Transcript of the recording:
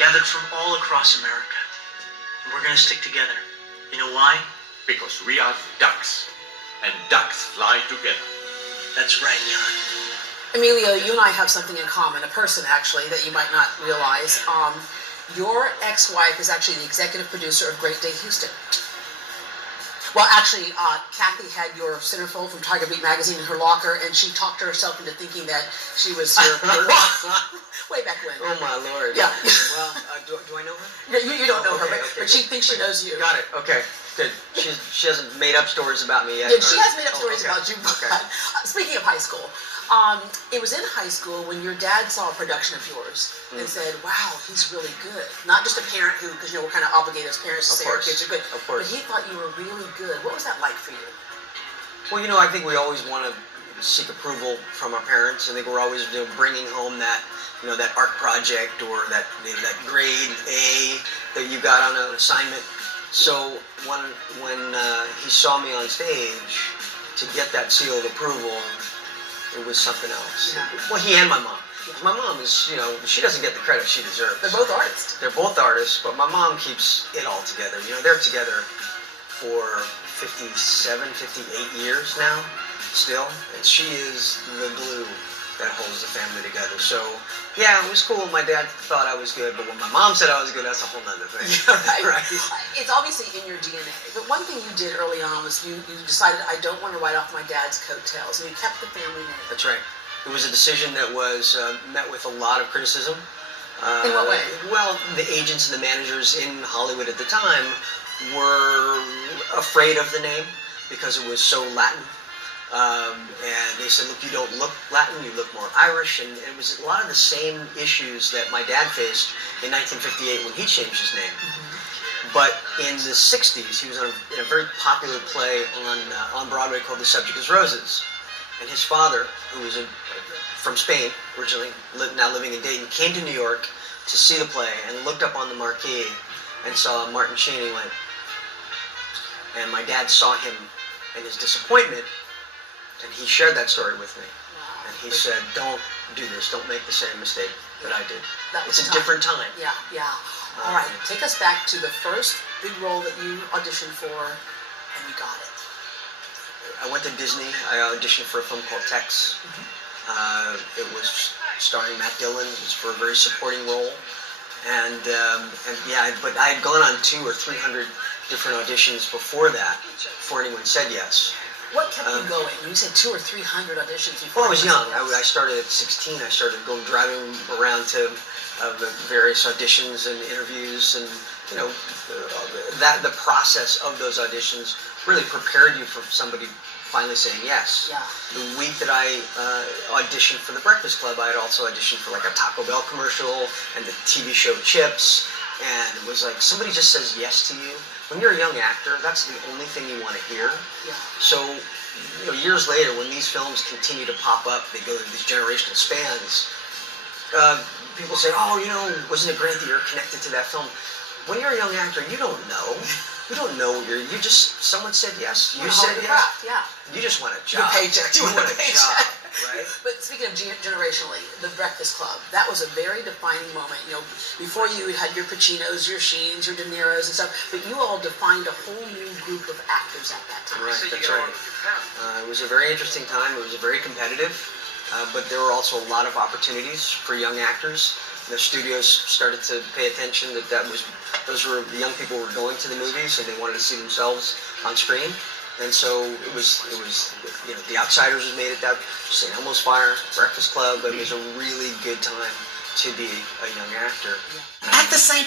gathered from all across America. And we're going to stick together. You know why? Because we are ducks, and ducks fly together. That's right, Jan. Emilio, you and I have something in common, a person actually that you might not realize. Your ex-wife is actually the executive producer of Great Day Houston. Well, actually, Kathy had your centerfold from Tiger Beat magazine in her locker, and she talked herself into thinking that she was your wife. Way back when. Oh my Lord. Yeah. Well, do I know her? You don't know her, Okay, but she thinks she knows you. Got it. Okay. Good. She hasn't made up stories about me yet. Yeah, she has made up stories okay. about you. But Okay. Speaking of high school, it was in high school when your dad saw a production of yours and said, "Wow, he's really good." Not just a parent who, because we're kind of obligated as parents to say our kids are good, Of course. but he thought you were really good. What was that like for you? Well, I think we always want to seek approval from our parents. I think we're always bringing home that that art project or that grade A that you got on an assignment. So when he saw me on stage, to get that seal of approval, it was something else. Yeah. Well, he and my mom. My mom is, she doesn't get the credit she deserves. They're both artists. They're both artists, but my mom keeps it all together. They're together for 57, 58 years now, still, and she is the glue that holds the family together. So, yeah, it was cool. My dad thought I was good, but when my mom said I was good, that's a whole nother thing. Yeah, right. Right. It's obviously in your DNA. But one thing you did early on was you decided, I don't want to write off my dad's coattails, and you kept the family name. That's right. It was a decision that was met with a lot of criticism. In what way? Well, the agents and the managers in Hollywood at the time were afraid of the name because it was so Latin. And they said, look, you don't look Latin, you look more Irish. And it was a lot of the same issues that my dad faced in 1958 when he changed his name. But in the 60s, he was in a very popular play on Broadway called The Subject is Roses. And his father, who was from Spain originally, now living in Dayton, came to New York to see the play and looked up on the marquee and saw Martin Sheen and went. And my dad saw him and his disappointment, and he shared that story with me. Wow. And he said, don't do this. Don't make the same mistake that I did. That was It's the a different time. Yeah, yeah. All right, take us back to the first big role that you auditioned for, and you got it. I went to Disney. I auditioned for a film called Tex. It was starring Matt Dillon. It was for a very supporting role. And yeah, but I had gone on 200 or 300 different auditions before that, before anyone said yes. What kept you going? You said 200 or 300 auditions before. Well, I was young. Yes. I started at 16. I started driving around to the various auditions and interviews, and that the process of those auditions really prepared you for somebody finally saying yes. Yeah. The week that I auditioned for the Breakfast Club, I had also auditioned for like a Taco Bell commercial and the TV show Chips, and it was like somebody just says yes to you. When you're a young actor, that's the only thing you want to hear. Yeah. So, years later, when these films continue to pop up, they go in these generational spans. People say, "Oh, wasn't it great that you're connected to that film?" When you're a young actor, you don't know. You don't know what someone said yes. You said yes. Craft, yeah. You just want a job. Your paycheck. You want a job, right? But speaking of generationally, The Breakfast Club, that was a very defining moment. Before you had your Pacinos, your Sheens, your De Niros and stuff, but you all defined a whole new group of actors at that time. Right, that's right. It was a very interesting time. It was very competitive, but there were also a lot of opportunities for young actors. The studios started to pay attention that those were the young people who were going to the movies and they wanted to see themselves on screen. And so it was The Outsiders was made at that, St. Elmo's Fire, Breakfast Club. It was a really good time to be a young actor. At the St.